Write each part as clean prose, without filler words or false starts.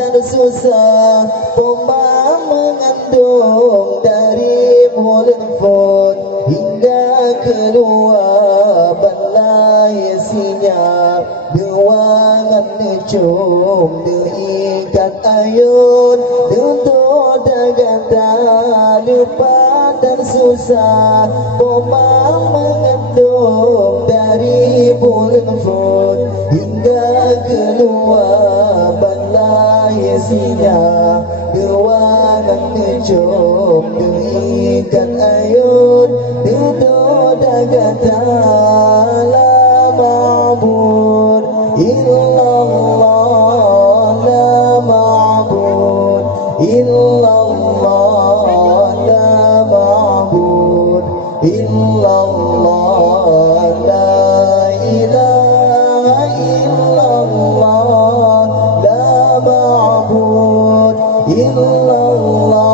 dan susah, Poma mengandung dari bulan Fut hingga keluar balai sinyap dewangan necum diikat ayun untuk dagata lupa dan susah, Poma mengandung dari bulan Fut hingga keluar balai sinyap dewangan necum diikat ayun untuk dagata la ma'bud illallah, la ma'bud illallah, la ma'bud illallah, la ilaha illallah, la ma'bud illallah,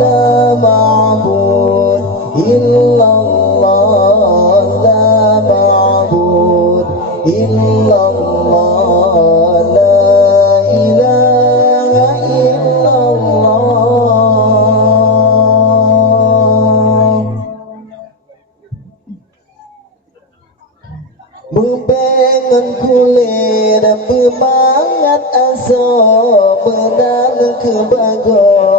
la ma'bud illallah, la ma'bud illallah, la ilaha illallah. Membengan kulit bermangat asa benar kebago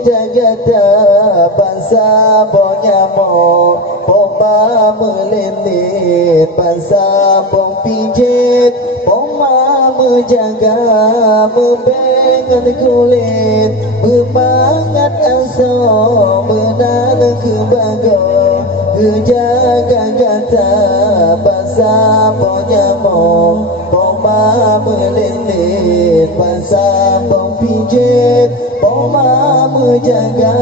jagata bangsa bonyamo Poma melendit bangsa bong pijit Poma menjaga membengan kulit bermangat asa benar kebago jaga gata bangsa bonyamo Poma melendit bangsa bong pijit Poma menjaga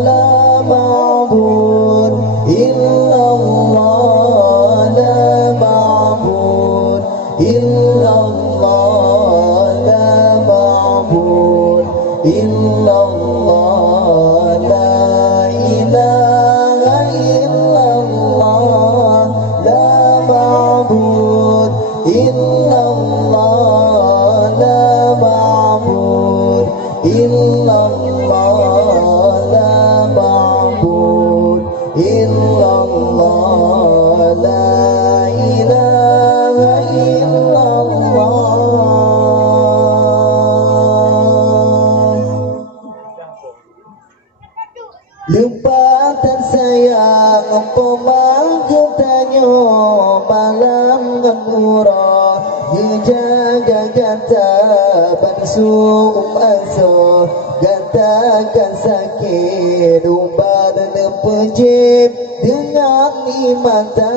la ma'bud illallah, la ma'bud illallah, la ma'bud illallah, la ilaha illallah, la ma'bud illallah, la ma'bud illallah, la ma'bud illallah, la ilaha illallah. Lupa dan sayang Poma getanyo malam ngemurah jaga gata bansu aso gatakan sakit umbar dan pejip dengan mata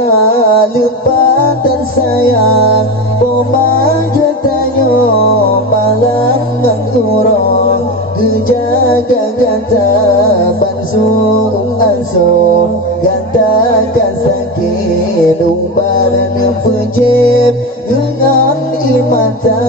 lupa dan sayang Poma getanyo malam ngemurah jaga gata bansu aso gatakan sakit umbar dan pejip dengan mata